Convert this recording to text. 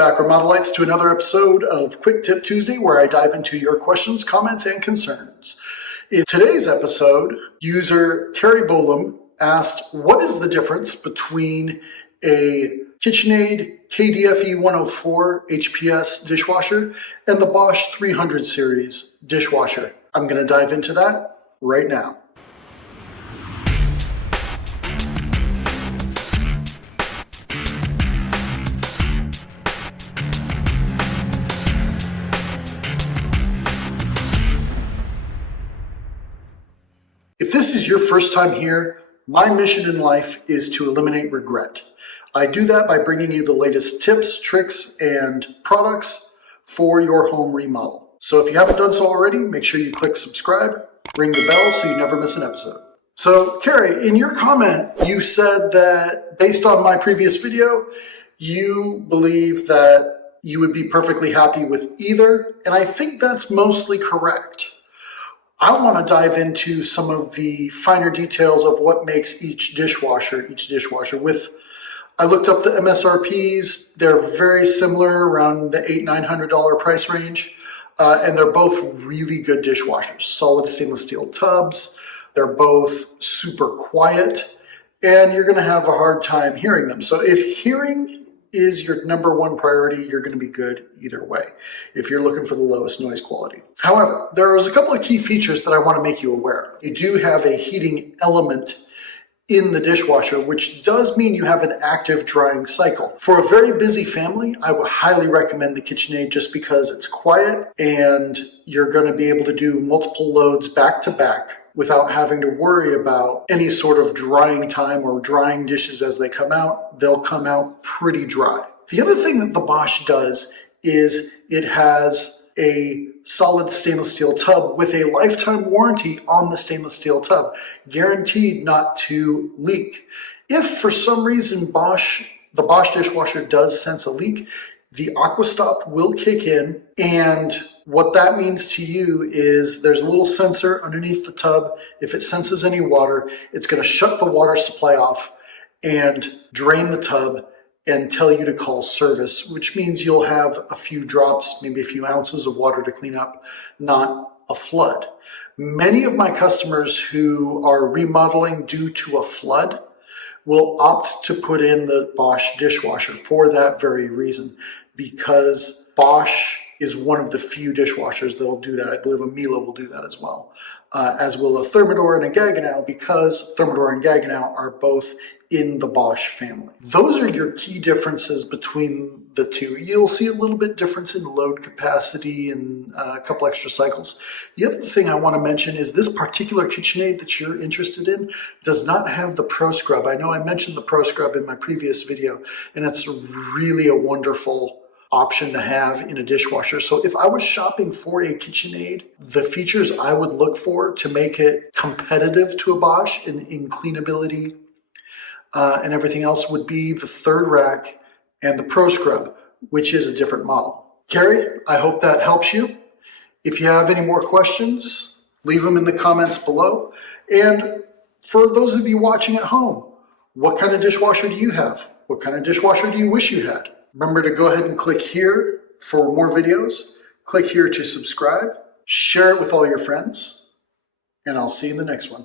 back, Remodelites, to another episode of Quick Tip Tuesday, where I dive into your questions, comments, and concerns. In today's episode, user Carrie Bolam asked, what is the difference between a Kitchenaid KDFE 104 HPS dishwasher and the Bosch 300 series dishwasher? I'm going to dive into that right now. If this is your first time here, my mission in life is to eliminate regret. I do that by bringing you the latest tips, tricks, and products for your home remodel. So if you haven't done so already, make sure you click subscribe, ring the bell so you never miss an episode. So Carrie, in your comment, you said that based on my previous video, you believe that you would be perfectly happy with either, and I think that's mostly correct. I want to dive into some of the finer details of what makes each dishwasher. I looked up the MSRPs. They're very similar, around the $800–900 price range, and they're both really good dishwashers. Solid stainless steel tubs. They're both super quiet, and you're going to have a hard time hearing them. So if hearing is your number one priority, you're going to be good either way if you're looking for the lowest noise quality. However, there's a couple of key features that I want to make you aware of. You do have a heating element in the dishwasher, which does mean you have an active drying cycle. For a very busy family, I would highly recommend the Kitchenaid just because it's quiet and you're going to be able to do multiple loads back to back without having to worry about any sort of drying time or drying dishes as they come out. They'll come out pretty dry. The other thing that the Bosch does is it has a solid stainless steel tub with a lifetime warranty on the stainless steel tub, guaranteed not to leak. If for some reason the Bosch dishwasher does sense a leak, the AquaStop will kick in, and what that means to you is there's a little sensor underneath the tub. If it senses any water, it's going to shut the water supply off and drain the tub and tell you to call service, which means you'll have a few drops, maybe a few ounces of water to clean up, not a flood. Many of my customers who are remodeling due to a flood will opt to put in the Bosch dishwasher for that very reason, because Bosch is one of the few dishwashers that will do that. I believe a Miele will do that as well, as will a Thermador and a Gaggenau, because Thermador and Gaggenau are both in the Bosch family. Those are your key differences between the two. You'll see a little bit difference in load capacity and a couple extra cycles. The other thing I want to mention is this particular Kitchenaid that you're interested in does not have the Pro Scrub. I know I mentioned the Pro Scrub in my previous video, and it's really a wonderful option to have in a dishwasher. So if I was shopping for a Kitchenaid, the features I would look for to make it competitive to a Bosch in cleanability and everything else would be the third rack and the Pro Scrub, which is a different model. Carrie, I hope that helps you. If you have any more questions, leave them in the comments below. And for those of you watching at home, what kind of dishwasher do you have? What kind of dishwasher do you wish you had? Remember to go ahead and click here for more videos. Click here to subscribe. Share it with all your friends. And I'll see you in the next one.